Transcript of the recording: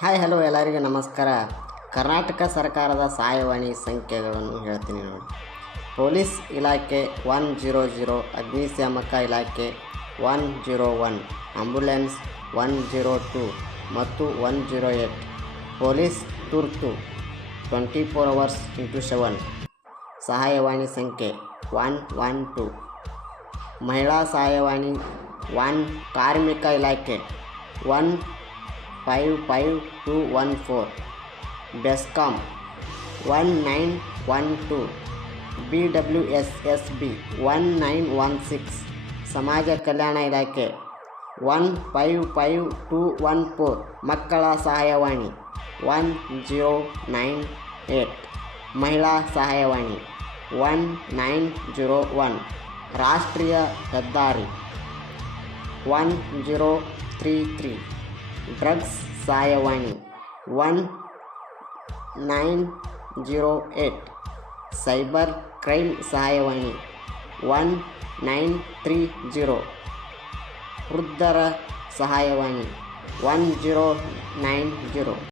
Hi hello ಎಲ್ಲರಿಗೂ ನಮಸ್ಕಾರ. ಕರ್ನಾಟಕ ಸರ್ಕಾರದ ಸಹಾಯವಾಣಿ ಸಂಖ್ಯೆಗಳನ್ನು ಹೇಳ್ತೀನಿ ನೋಡಿ. ಪೊಲೀಸ್ ಇಲಾಖೆ 100, ಅಗ್ನಿಶಾಮಕ ಇಲಾಖೆ 101, ಆಂಬ್ಯುಲೆನ್ಸ್ 102 ಮತ್ತು 108, ಪೊಲೀಸ್ ತುರ್ತು 24 hours into 7 ಸಹಾಯವಾಣಿ ಸಂಖ್ಯೆ 112, ಮಹಿಳಾ ಸಹಾಯವಾಣಿ 1, ಕಾರ್ಮಿಕ ಇಲಾಖೆ 155-214, ಬೆಸ್ಕಾಂ 1912, BWSSB 1916, ಸಮಾಜ ಕಲ್ಯಾಣ ಇಲಾಖೆ 155-214, ಮಕ್ಕಳ ಸಹಾಯವಾಣಿ 1098, ಮಹಿಳಾ ಸಹಾಯವಾಣಿ 1901, ರಾಷ್ಟ್ರೀಯ ಹೆದ್ದಾರಿ 1033, ಡ್ರಗ್ಸ್ ಸಹಾಯವಾಣಿ 1908, ಸೈಬರ್ ಕ್ರೈಮ್ ಸಹಾಯವಾಣಿ 1930, ವೃದ್ಧರ ಸಹಾಯವಾಣಿ 1090.